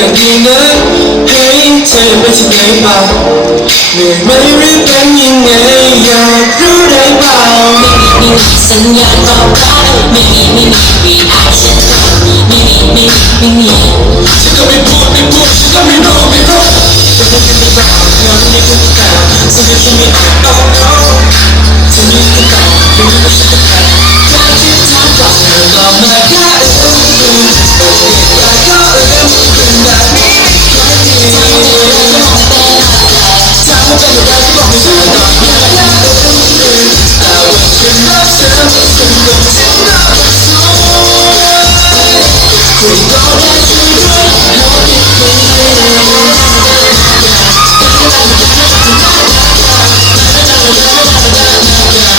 อย่างดีนะเฮ้ยเธอไปที่ไหนเปล่าเหนื่อยไหมหรือเป็นยังไงอยากรู้ได้เปล่า ไม่มีสัญญาณตอบรับไม่มีไม่มี reaction ไม่มีไม่มีไม่มี ฉันก็ไม่พูดไม่พูดฉันก็ไม่รู้ไม่รู้จะเป็นยังไงบ้างเรื่องนี้คือเก่าสิ่งที่ฉันไม่อาจเอาเอา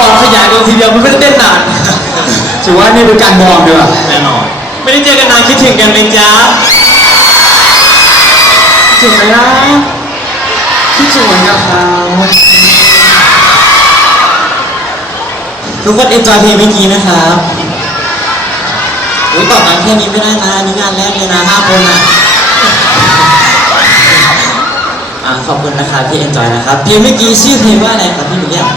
ปอดขยายกันทีเดียวมันไม่ได้เต้นนาน ถือว่านี่เป็นการวอร์มดีกว่าแน่นอน ไม่ได้เจอกันนานคิดถึงกันเลยจ้าคิดถึงไหมนะคิดถึงเหมือนกันครับทุกคนเอนจอยเพลงเมื่อกี้นะครับอุ้ยตอบมาแค่นี้ไม่ได้นะนี่งานแรกเลยนะห้าคนอะอ่าขอบคุณนะครับที่เอนจอยนะครับ เพลงเมื่อกี้ชื่อเพลงว่าอะไรครับพี่วิลเลียม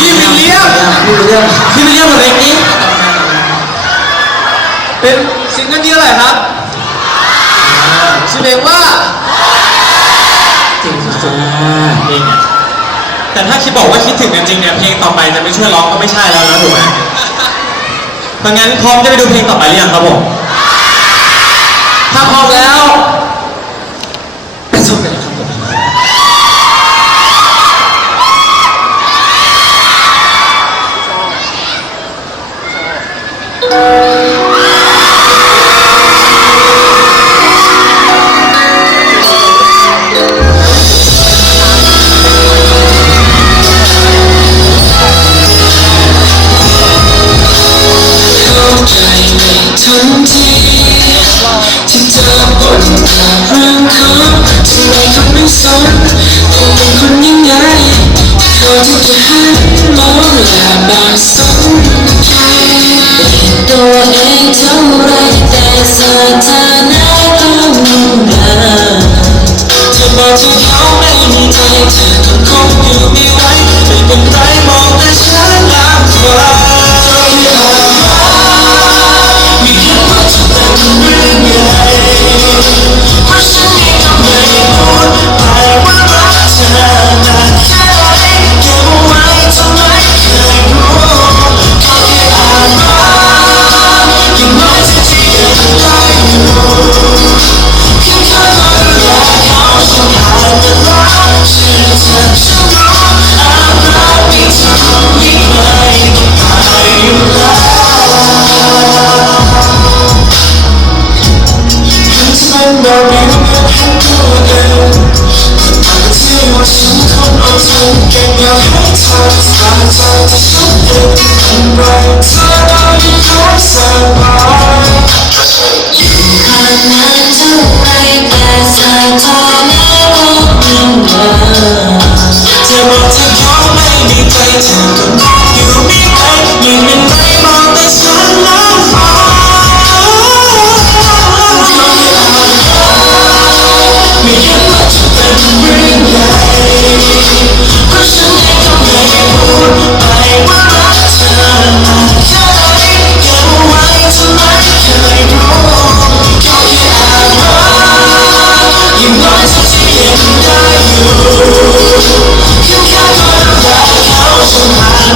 พี่วิลเลียมพี่วิลเลียมพี่วิลเลียมกับเพลงนี้ เป็นซิงเกิลที่เท่าไหร่ครับชื่อเพลงว่าถึงสุดๆเพลงเนี่ยแต่ถ้าคิดบอกว่าคิดถึงกันจริงเนี่ยเพลงต่อไปจะไม่ช่วยร้องก็ไม่ใช่แล้วนะถูกไหมเพราะงั้นพร้อมจะไปดูเพลงต่อไปหรือยังครับผมถ้าพร้อมแล้ว 어떻게 하면 몰라 My soul again 인도에 돌아있다 사탄의 검문만 두 번째 Right.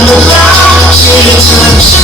around, get in touch.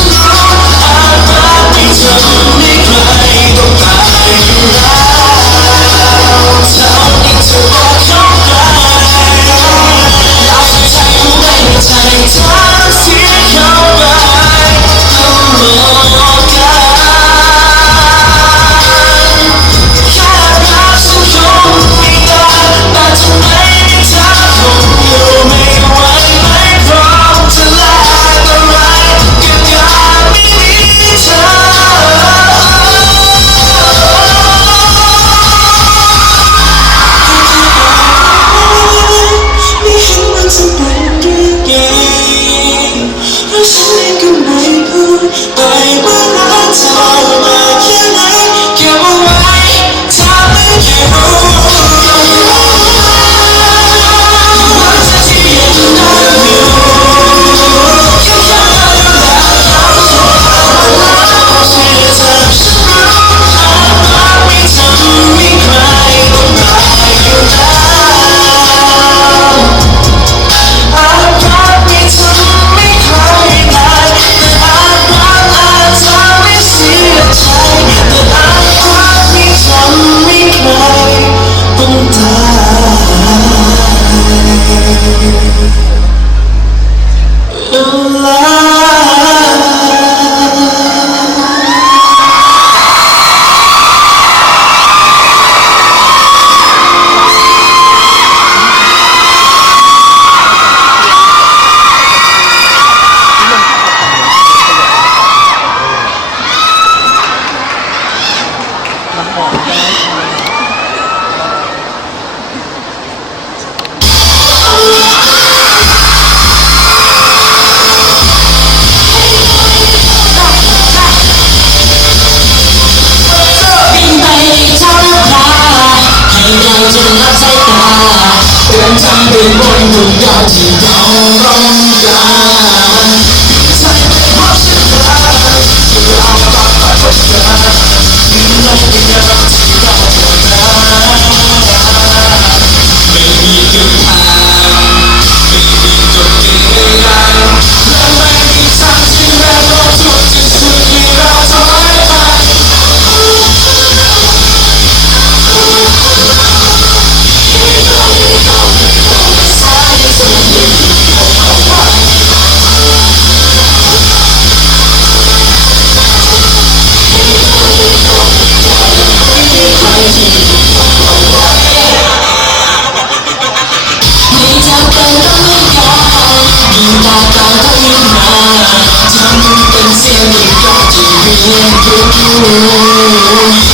อยาที่เราร้องได้ Ooh.